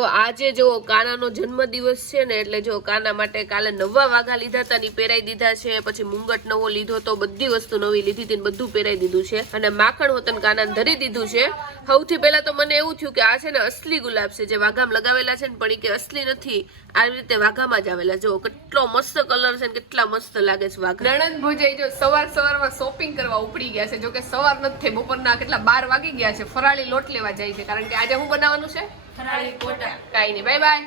તો આજે જો કાનાનો જન્મદિવસ છે ને, એટલે જો કાના માટે કાલે નવા વાઘા લીધા હતા ની પહેરાઈ દીધા છે, પછી મુંગટ નવો લીધો તો બધી વસ્તુ નવી લીધી હતી બધું પહેરાઈ દીધું છે. અને માખણ હોતન કાનાને ધરી દીધું છે. સૌથી પહેલા તો મને એવું થયું કે આ છે ને અસલી ગુલાબ છે, જે વાઘામાં લગાવેલા છે ને, પણ કે અસલી નથી. આવી રીતે વાઘામાં જ આવેલા. જો કેટલો મસ્ત કલર છે ને, કેટલા મસ્ત લાગે છે વાઘ. નણંદ ભોજાઈ જો સવાર સવારમાં શોપિંગ કરવા ઉપડી ગયા છે. જો કે સવાર નથી બપોરના કેટલા બાર વાગી ગયા છે. ફરાળી લોટ લેવા જાય છે. કારણ કે આજે હું બનાવવાનું છે? ફરાળી કોટા. કાઈ નહીં બાય બાય.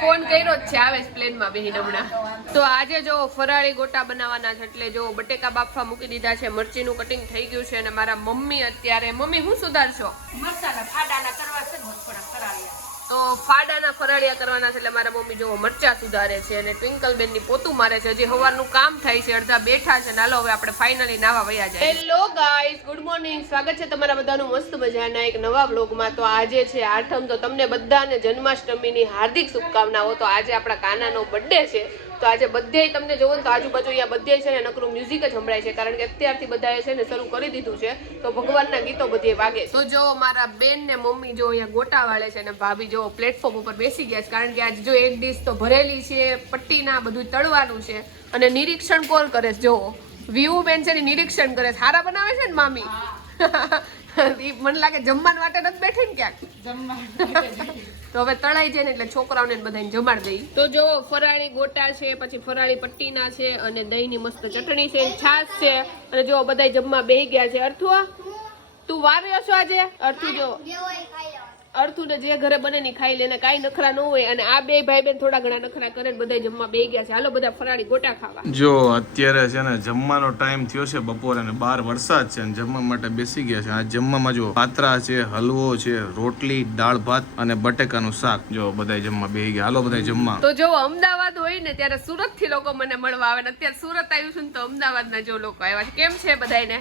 ફોન કર્યો જ છે આવે છે પ્લેનમાં બેહીને હમણાં. તો આજે જો ફરાળી ગોટા બનાવવાના છે એટલે જો બટેકા બાફવા મૂકી દીધા છે મરચીનું કટિંગ થઈ ગયું છે અને મારા મમ્મી અત્યારે મમ્મી હું સુધારશો? મસાલા ફાડાના કરવા છે થોડા ફરાળિયા. તો ફાડાના ફરાળિયા કરવાના છે એટલે મારા મમ્મી જો મરચા સુધારે છે અને ટ્વિંકલ બેનની પોતું મારે છે. હજી સવારનું કામ થાય છે, અડધા બેઠા છે. હાલો, હવે આપણે ફાઇનલી નાવા વયા જાય. હેલો ગાઈસ ગુડ મોર્નિંગ સ્વાગત છે તમારા બધાનું મસ્ત મજાના એક નવા બ્લોગમાં તો આજે છે આઠમ, તો તમને બધાને જન્માષ્ટમીની હાર્દિક શુભકામનાઓ. તો આજે આપણા કાનાનો બર્થડે છે. તો આજે બધે તમને જોવો ને તો આજુબાજુ અહીંયા બધે છે ને નકરું મ્યુઝિક જ સંભળાય છે. કારણ કે અત્યારથી બધાએ છે ને શરૂ કરી દીધું છે. તો ભગવાનના ગીતો બધે વાગે. તો જો મારા બેન ને મમ્મી જો અહીંયા ગોટા વાળે છે ને ભાભી જો પ્લેટફોર્મ ઉપર બેસી ગયા છે. કારણ કે આજે જો એક ડીશ તો ભરેલી છે, પટ્ટીના બધું તળવાનું છે. અને નિરીક્ષણ કોણ કરે છે જો વ્યૂ બેન છે ને નિરીક્ષણ કરે છે. સારા બનાવે છે ને મામી? મને લાગે જમવાન માટે નથી બેઠી ને ક્યાંક. તો હવે તળાઈ જાય ને એટલે છોકરાઓને ને બધાને જમાડી દઈ. તો જો ફરાળી ગોટા છે પછી ફરાળી પટ્ટીના છે અને દહીંની મસ્ત ચટણી છે છાશ છે. અને જો બધા જમવા બેહી ગયા છે. અર્થુઆ તું વાવ્યો છો આજે? અર્થુ જો. અર્થુ ને જે ઘરે બને ની ખાઈ લેને કાંઈ નખરા ન હોય અને આ બે ભાઈ બેન થોડા ઘણા નખરા કરે ને બધા જમવા બે ગયા છે. હાલો બધા ફરાળી ગોટા ખાવા. જો અત્યારે છે ને જમવાનો ટાઈમ થયો છે બપોરે ને બાર વરસાદ છે ને જમવા માટે બેસી ગયા છે. આ જમવામાં જો પાત્રા છે હલવો છે રોટલી દાળ ભાત અને બટેકાનું શાક. જો બધા જમવા બે ગયા. હાલો બધા જમવા. તો જો અમદાવાદ હોય ને ત્યારે સુરતથી લોકો મને મળવા આવે ને અત્યારે સુરત આવ્યું છે ને તો અમદાવાદના જો લોકો આવ્યા છે. કેમ છે બધાને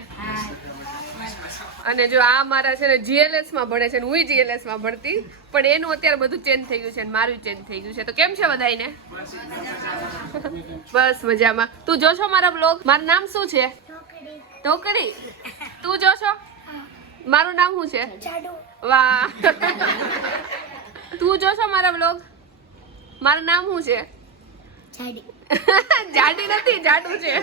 અને જો આ મારા છે ને જીએલએસમાં ભણે છે ને હું જીએલએસમાં ભણતી. પણ એનું અત્યારે બધું ચેન્જ થઈ ગયું છે ને મારું ચેન્જ થઈ ગયું છે. તો કેમ છે બધાને બસ મજામાં. તું જોશો મારા બ્લોગ મારું નામ શું છે? ઢોકળી તું જોશો? મારું નામ શું છે? વાહ. તું જોશો મારા બ્લોગ મારું નામ શું છે? જાડી નથી જાડું છે.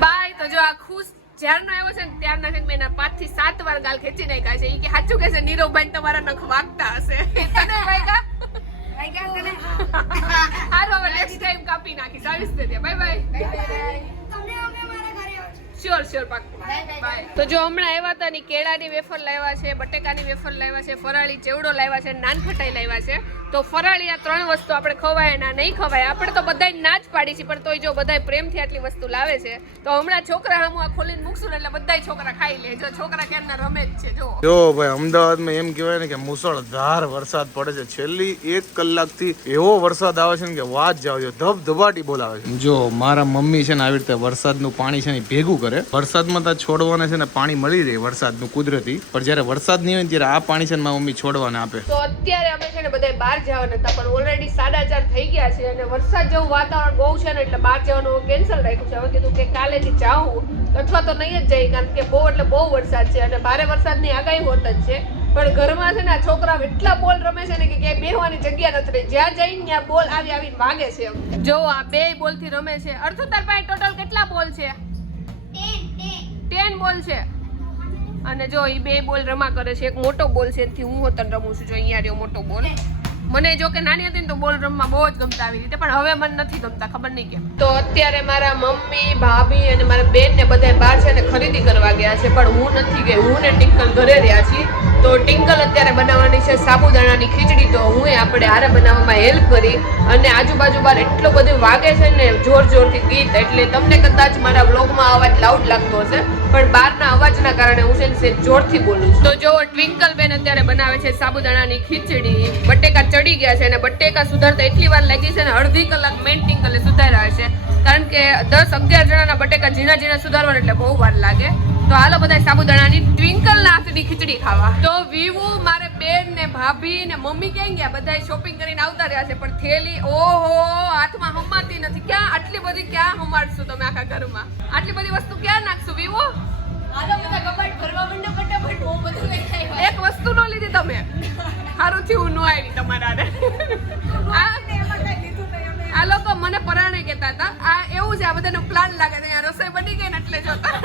બાય તો જો આ ખુશ જ્યારનો આવ્યો છે ને ત્યારના છે મેં એના પાંચથી સાત વાર ગાલ ખેંચી નાખ્યા છે. એ કે સાચું કે છે નીરવભાઈ તમારા નખ વાગતા હશે. તને. વાગ્યા હારું હવે નેક્સ્ટ ટાઈમ કાપી નાખીશ. આવીશ તે બાય બાય. શ્યોર શ્યોર પાક્કું. બાય તો જો હમણાં આવ્યા હતા ની કેળાની વેફર લાવ્યા છે બટેકાની વેફર લાવ્યા છે ફરાળી ચેવડો લાવ્યા છે નાનખટાઈ લાવ્યા છે. તો ફરાળી આ ત્રણ વસ્તુ આપણે ખવાય ના નહીં ખવાય આપણે તો બધાય ના જ પાડી છે પણ તોય જો બધાય પ્રેમથી આટલી વસ્તુ લાવે છે તો હમણાં છોકરા હમું આ ખોલીને મૂકશું એટલે બધાય છોકરા ખાઈ લે જો છોકરા ક્યારના રમે જ છે જો. જો ભાઈ અમદાવાદમાં એમ કહેવાય ને કે મુસળધાર વરસાદ પડે છે. છેલ્લી એક કલાકથી એવો વરસાદ આવે છે ને કે વાત જાવ જો ધબધબાટી બોલાવે છે. જો મારા મમ્મી છે ને આવી રીતે વરસાદનું પાણી છે ને ભેગું કરે વરસાદમાં તો છોડવાને છે ને પાણી મળી રહે વરસાદનું કુદરતી પણ જ્યારે વરસાદ નહીં હોય ને ત્યારે આ પાણી છે ને મારી મમ્મી છોડવાને આપે. તો અત્યારે અમે છે ને બધા બહાર જવાના હતા, પણ ઓલરેડી સાડા ચાર થઈ ગયા છે અને વરસાદ જેવું વાતાવરણ બહુ છે ને, એટલે બહાર જવાનું કેન્સલ રાખ્યું છે. હવે કીધું કે કાલેથી જાઉં, અથવા તો નહીં જ જઈ, કારણ કે બહુ, એટલે બહુ વરસાદ છે અને ભારે વરસાદની આગાહી હોત જ છે. પણ ઘરમાં છે ને, આ છોકરા એટલા બોલ રમે છે ને કે ક્યાંય બેહવાની જગ્યા નથી રહી. જ્યાં જઈને ત્યાં બોલ આવી આવીને વાગે છે. જો આ બે બોલથી રમે છે. અર્થુ, તાર પાસે ટોટલ કેટલા બોલ છે? ટેન બોલ છે. અને જો એ બે બોલ રમા કરે છે. એક મોટો બોલ છે. એથી હું હોતન રમું છું. જો અહીંયા રહ્યો મોટો બોલ. મને જો કે નાની હતી ને તો બોલ રમવા બહુ જ ગમતા આવી રીતે, પણ હવે મને નથી ગમતા, ખબર નહીં કેમ. તો અત્યારે મારા મમ્મી, ભાભી અને મારા બેન ને બધા બહાર છે ને ખરીદી કરવા ગયા છે, પણ હું નથી ગઈ. હું ને ટિંકલ ઘરે રહ્યા છીએ. તો ટિંકલ અત્યારે બનાવવાની છે સાબુદાણાની ખીચડી, તો હું આપણે હારે બનાવવામાં હેલ્પ કરી અને આજુબાજુ બાર એટલું બધું વાગે છે ને જોર જોરથી ગીત, એટલે તમને કદાચ મારા વ્લોગમાં અવાજ લાઉડ લાગતો હશે. પણ બહારના અવાજના કારણે હું છે જોરથી બોલું છું. તો જો ટ્વિંકલ બેન અત્યારે બનાવે છે સાબુદાણાની ખીચડી. બટેકા ચડી ગયા છે અને બટેકા સુધારતા એટલી વાર લાગી છે ને અડધી કલાક મેન ટિંકલે સુધાર્યા છે કારણ કે દસ અગિયાર જણાના બટેકા ઝીણા ઝીણા સુધારવાના એટલે બહુ વાર લાગે. તો હાલો બધા સાબુદાણાની ટ્વિંકલ ના હાથની ખીચડી ખાવા. તો વિવો, મારે બેન ને ભાભી ને મમ્મી ક્યાં ગયા? બધા શોપિંગ કરીને આવતા રહ્યા છે, પણ થેલી, ઓહો, હાથમાં હમાતી નથી. ક્યાં આટલી બધી ક્યાં હમાડશું તમે આખા ઘરમાં? આટલી બધી વસ્તુ ક્યાં નાખશું વીવો? એક વસ્તુ નો લીધી તમે. સારું થયું નો આવી તમારા આ લોકો મને પરાણે કહેતા હતા. આ એવું જ આ બધાનો પ્લાન લાગે છે. રસોઈ બની ગઈ ને એટલે જોતા.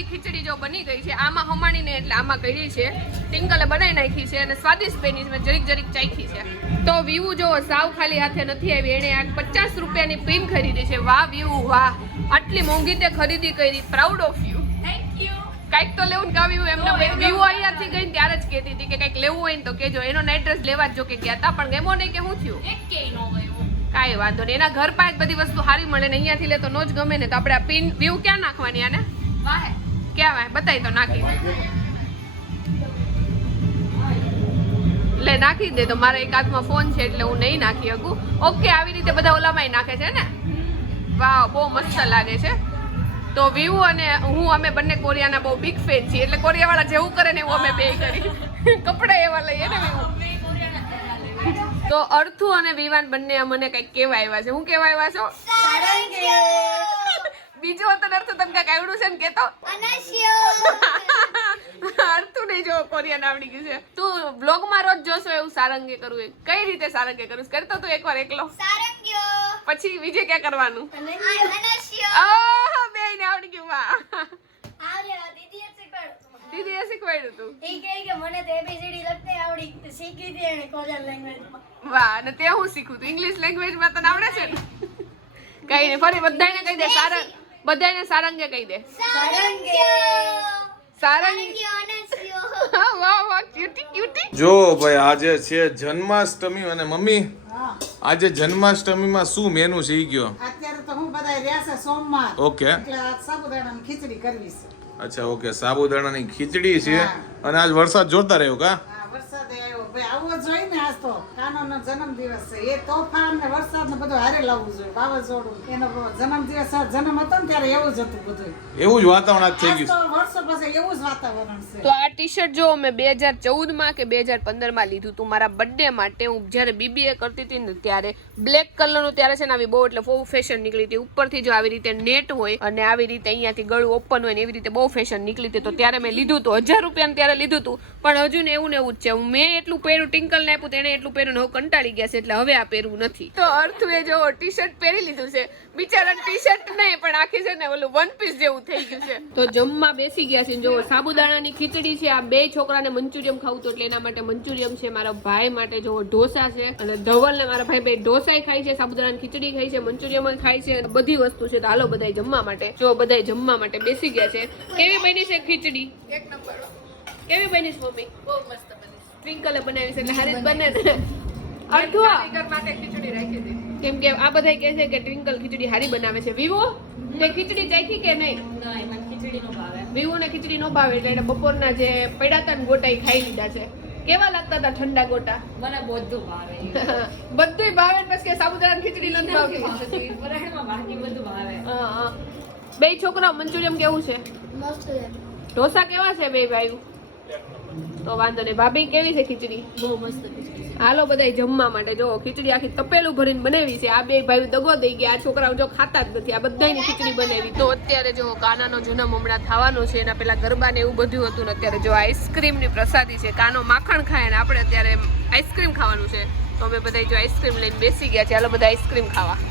ફાઇનલી ખીચડી જો બની ગઈ છે આમાં હમાણીને એટલે આમાં કરી છે ટિંકલે બનાવી નાખી છે અને સ્વાદિષ્ટ બની છે જરીક જરીક ચાખી છે. તો વીવું જો સાવ ખાલી હાથે નથી આવી એણે આ પચાસ રૂપિયાની પિન ખરીદી છે. વાહ વીવું વાહ. આટલી મોંઘી તે ખરીદી કરી પ્રાઉડ ઓફ યુ કાંઈક તો લેવું ને ગાવ્યું એમને વિવો અહીંયાથી ગઈ ત્યારે જ કહેતી હતી કે કંઈક લેવું હોય ને તો કેજો એનો એડ્રેસ લેવા જ જો કે ગયા હતા પણ એમો નહીં કે શું થયું? કાંઈ વાંધો નહીં. એના ઘર પાસે બધી વસ્તુ સારી મળે ને અહીંયાથી લે તો નો જ ગમે ને તો આપણે આ પિન વ્યૂ ક્યાં નાખવાની આને? વાહે. ક્યાં વાય બતાવી તો નાખી. એટલે નાખી દે, તો મારા એક હાથમાં ફોન છે એટલે હું નહીં નાખી શકું. ઓકે આવી રીતે બધા ઓલામાં નાખે છે ને? વાહ, બહુ મસ્ત લાગે છે. તો વ્યૂ અને હું, અમે બંને કોરિયાના બહુ બિગ ફેન છીએ, એટલે કોરિયાવાળા જેવું કરે ને એવું અમે બે કરી. કપડા એવા લઈએ ને વ્યૂ તો અર્થુ અને વિવાન બંને મને કંઈક કહેવા આવ્યા છે. હું કહેવા આવ્યા છો? બીજું હતું અર્થ તમને કાંઈક આવડું છે ને કેતો? અર્થું નહીં જો કોરિયન આવડી ગયું છે. તું બ્લોગમાં રોજ જોશો એવું સારંગે કરવું એ કઈ રીતે સારંગે કરવું કરતો તું એકવાર એકલો. પછી બીજે ક્યાં કરવાનું? બેયને આવડી ગયું વાહ. દીદીએ શીખવાડ્યું તું મને. તો? એબીસીડી લખતા આવડી શીખી હતી એને કોરિયન લેંગ્વેજમાં વાહ અને તે હું શીખું તું. ઇંગ્લિશ લેંગ્વેજમાં તને આવડે છે ને? કઈ નહીં ફરી બધાને કહી દે સારંગ. બધાને સારંગે કહી દે. સારંગ. હા, વાહ વાહ ક્યુટી ક્યુટી જો ભાઈ આજે છે જન્માષ્ટમી અને મમ્મી આજે જન્માષ્ટમીમાં શું મેનુ છે ઈ ગયો અત્યારે તો હું બધા રહ્યા છે સોમવાર. ઓકે. સાબુદાણાની ખીચડી કરવી છે. અચ્છા ઓકે સાબુદાણાની ખીચડી છે અને આજ વરસાદ જોરદાર રહ્યો કા? વરસાદ આવ્યો. ભાઈ આવવો જોઈએ ને આજ તો કાનોનો જન્મદિવસ છે. એ તોફાન ને વરસાદ ને બધું હારે લાવવું જોઈએ. વાવાઝોડું એનો જન્મદિવસ આ જન્મ હતો ને ત્યારે એવું જ હતું બધું એવું જ વાતાવરણ થઈ ગયું વર્ષો પછી એવું જ વાતાવરણ છે. તો આ ટી શર્ટ જો મેં બે હજાર ચૌદમાં કે બે હજાર પંદરમાં લીધું હતું મારા બર્થડે માટે હું જ્યારે બીબીએ કરતી હતી ને ત્યારે બ્લેક કલરનું ત્યારે છે ને આવી બહુ એટલે બહુ ફેશન નીકળી હતી. ઉપરથી જો આવી રીતે નેટ હોય અને આવી રીતે અહીંયાથી ગળું ઓપન હોય ને એવી રીતે બહુ ફેશન નીકળી હતી તો ત્યારે મેં લીધું હતું હજાર રૂપિયાનું ત્યારે લીધું હતું પણ હજુ ને એવું ને એવું જ છે. મેં એટલું પહેર્યું ટિંકલ ને આપ્યું એટલું પહેર્યું ને હવે કંટાળી ગયા છે એટલે હવે આ પહેરવું નથી. તો અર્થવે જો ટી શર્ટ પહેરી લીધું છે બિચારા ટી શર્ટ નહીં પણ આખી છે ને ઓલું વન પીસ જેવું થઈ ગયું છે. તો જમવા બેસી ગયા છે જો સાબુદાણાની ખીચડી છે આ બે છોકરાને મંચુરિયમ ખાવું તો એટલે એના માટે મંચુરિયમ છે મારા ભાઈ માટે જો ઢોસા છે અને ધવલ ને મારા ભાઈ બે ઢોસાય ખાય છે સાબુદાણાની ખીચડી ખાય છે મંચુરિયમ ખાય છે બધી વસ્તુ છે તો હાલો બધાય જમવા માટે. જો બધાય જમવા માટે બેસી ગયા છે. કેવી બની છે ખીચડી? એક નંબર. કેવી બની છે મમ્મી? બહુ મસ્ત. ટ્વિંકલે બનાવી છે એટલે હારી બને. ને અડધું માટે ખીચડી રાખી હતી કેમ કે આ બધા કહે છે કે ટ્વિંકલ ખીચડી હારી બનાવે છે. વિવો તે ખીચડી ચાખી કે નહીં? ખીચડી નો ભાવે. વિવો ને ખીચડી નો ભાવે એટલે એને બપોરના જે પડ્યા હતા ને ગોટા ઈ ખાઈ લીધા છે. કેવા લાગતા હતા ઠંડા ગોટા? મને બધું ભાવે. બધુંય ભાવે પછી કે સાબુદાણાની ખીચડી નથી ભાવતી. બાકી બધું ભાવે. હા, હા. બે છોકરા મંચુરિયમ કેવું છે? મસ્ત છે. ઢોસા કેવા છે બે ભાઈ તો વાંધો નહીં. ભાભી કેવી છે ખીચડી? બહુ મસ્ત ખીચડી હાલો બધાય જમવા માટે. જો ખીચડી આખી તપેલું ભરીને બનાવી છે. આ બે ભાઈ દગો દઈ ગયા. આ છોકરાઓ જો ખાતા જ નથી. આ બધાની ખીચડી બનાવી. તો અત્યારે જો કાનાનો જન્મ હમણાં થવાનો છે એના પેલા ગરબા ને એવું બધું હતું ને અત્યારે જો આઈસ્ક્રીમની પ્રસાદી છે. કાનો માખણ ખાય ને આપણે અત્યારે આઈસ્ક્રીમ ખાવાનું છે. તો અમે બધા જો આઈસ્ક્રીમ લઈને બેસી ગયા છે હાલો બધા આઈસ્ક્રીમ ખાવા.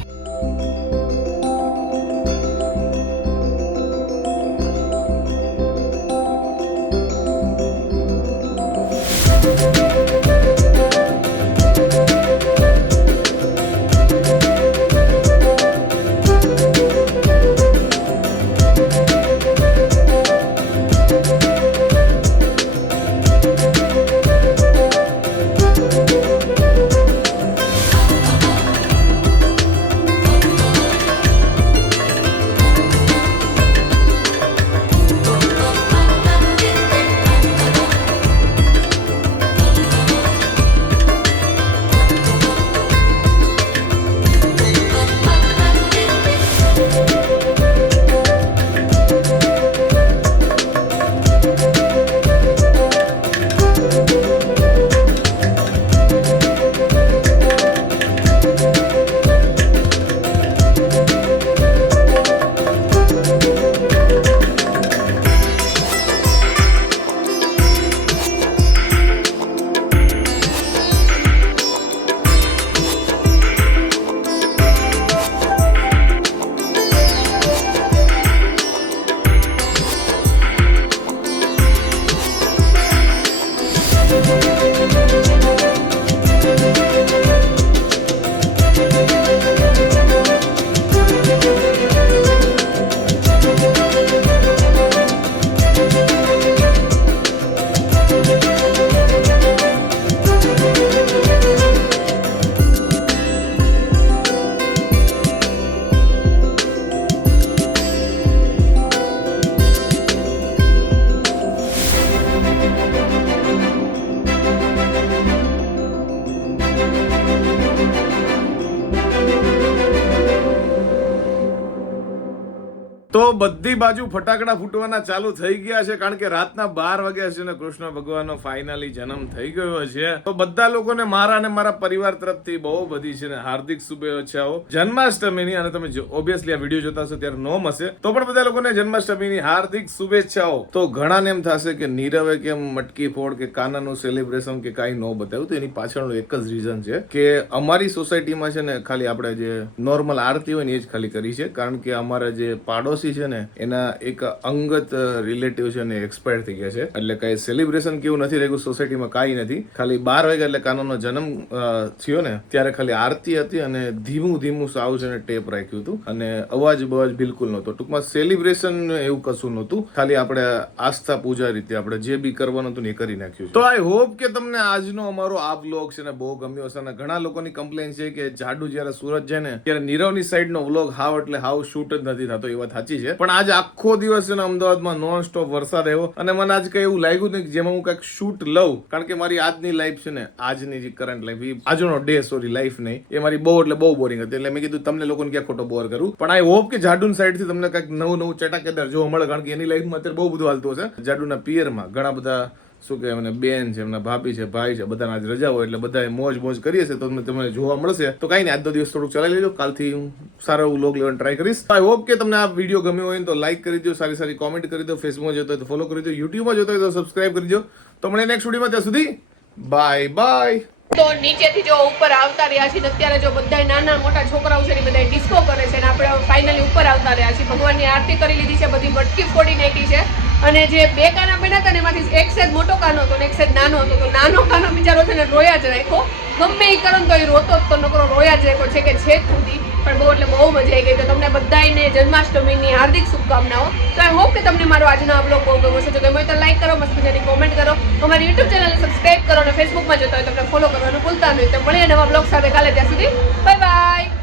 બધી બાજુ ફટાકડા ફૂટવાના ચાલુ થઈ ગયા છે, કારણ કે રાતના બાર વાગ્યા છે ને કૃષ્ણ ભગવાનનો ફાઇનલી જન્મ થઈ ગયો છે. તો બધા લોકોને મારા અને મારા પરિવાર તરફથી બહુ બધી છે ને હાર્દિક શુભેચ્છાઓ. જન્માષ્ટમીની, અને તમે ઓબ્વિયસલી આ વીડિયો જોતા હશો ત્યારે નોમ હશે તો પણ બધા લોકોને જન્માષ્ટમીની હાર્દિક શુભેચ્છાઓ. તો ઘણાને એમ થશે કે નીરવે કેમ મટકી ફોડ કે કાનાનું સેલિબ્રેશન કે કાંઈ ન બતાવ્યું? તો એની પાછળનું એક જ રીઝન છે કે અમારી સોસાયટીમાં છે ને ખાલી આપણે જે નોર્મલ આરતી હોય ને એ જ ખાલી કરી છે, કારણ કે અમારા જે પાડોશી છે ને, એના એક અંગત રિલેટિવ છે ને એક્સપાયર થઈ ગયા છે. એટલે કઈ સેલિબ્રેશન કેવું નથી રહ્યું સોસાયટીમાં કાંઈ નથી. ખાલી બાર વાગ્યા એટલે કાનોનો જન્મ થયો ને, ત્યારે ખાલી આરતી હતી અને ધીમું ધીમું સાવ છે ને ટેપ રાખ્યું હતું. અને અવાજ બવાજ બિલકુલ નહોતો. ટૂંકમાં સેલિબ્રેશન એવું કશું નહોતું. ખાલી આપણે આસ્થા પૂજા રીતે આપણે જે બી કરવાનું હતું ને એ કરી નાખ્યું તો આઈ હોપ કે તમને આજનો અમારો આ વ્લોગ છે ને બહુ ગમ્યો હશે. અને ઘણા લોકોની કમ્પ્લેન છે કે જાડુ જ્યારે સુરત જાય ને, ત્યારે નીરવની સાઈડ નો વ્લોગ હાવ એટલે હાવ શૂટ જ નથી થતો, એ વાત સાચી છે. પણ આજ આખો દિવસ છે ને અમદાવાદમાં નોન સ્ટોપ વરસાદ આવ્યો અને મને આજ કઈ એવું લાગ્યું નહીં જેમાં હું કંઈક શૂટ લઉં. કારણ કે મારી આજની લાઈફ છે ને, આજની જે કરંટ લાઈફ આજનો ડે સોરી લાઈફ નહીં. એ મારી બહુ એટલે બહુ બોરિંગ હતી. એટલે મેં કીધું તમને લોકોને ક્યાં ખોટો બોર કરું. પણ આઈ હોપ કે જાડુન સાઈડથી તમને કંઈક નવું નવું ચટાકેદાર જોવા મળે, કારણ કે એની લાઈફમાં અત્યારે બહુ બધું હાલતું હશે. જાડુના પિયરમાં ઘણા બધા શું કહેવાય, એમને બેન છે, એમના ભાભી છે, ભાઈ છે, બધાના આજ રજા હોય એટલે બધા મોજ મોજ કરીએ છે તો તમને તમને જોવા મળશે. તો કાંઈ નહીં, આજનો દિવસ થોડુંક ચલાવી લેજો. કાલથી હું સારો એવું લોગ લેવાનું ટ્રાય કરીશ. આઈ હોપ કે તમને આ વીડિયો ગમ્યો હોય તો લાઈક કરી દો, સારી સારી કોમેન્ટ કરી દો ફેસબુકમાં જોતો હોય તો ફોલો કરી દો યુટ્યુબમાં જોતો હોય તો સબસ્ક્રાઇબ કરી દો. તો મળે નેક્સ્ટ વિડીયોમાં ત્યાં સુધી બાય બાય તો નીચેથી જો ઉપર આવતા રહ્યા છીએ અત્યારે જો બધા નાના મોટા છોકરાઓ છે ને બધા ડિસ્કો કરે છે ને આપણે ફાઇનલી ઉપર આવતા રહ્યા છીએ. ભગવાનની આરતી કરી લીધી છે, બધી મટકી ફોડી નાખી છે. અને જે બે કાના બન્યા હતા એમાંથી એક સેજ મોટો કાનો હતો ને એક સેજ નાનો હતો, તો નાનો કાનો બિચારો છે ને રોયા જ રાખ્યો. ગમે એ કરો તો એ રોતો તો, નકરો રોયા જ રાખ્યો. છે કે છે જ સુધી, પણ બહુ એટલે બહુ મજા આવી ગઈ. તો તમને બધાને જન્માષ્ટમીની હાર્દિક શુભકામનાઓ. તો આઈ હોપ કે તમને મારો આજનો આ બહુ ગમ્યો છે જો ગમ્યો તો લાઈક કરો, મસ્ત મજાની કોમેન્ટ કરો. અમારી યુટ્યુબ ચેનલને સબસ્ક્રાઈબ કરો અને ફેસબુકમાં જોતા હોય તમને ફોલો કરવાનું ભૂલતા નહીં. તો મળીએ નવા બ્લોગ સાથે કાલે ત્યાં સુધી. Bye bye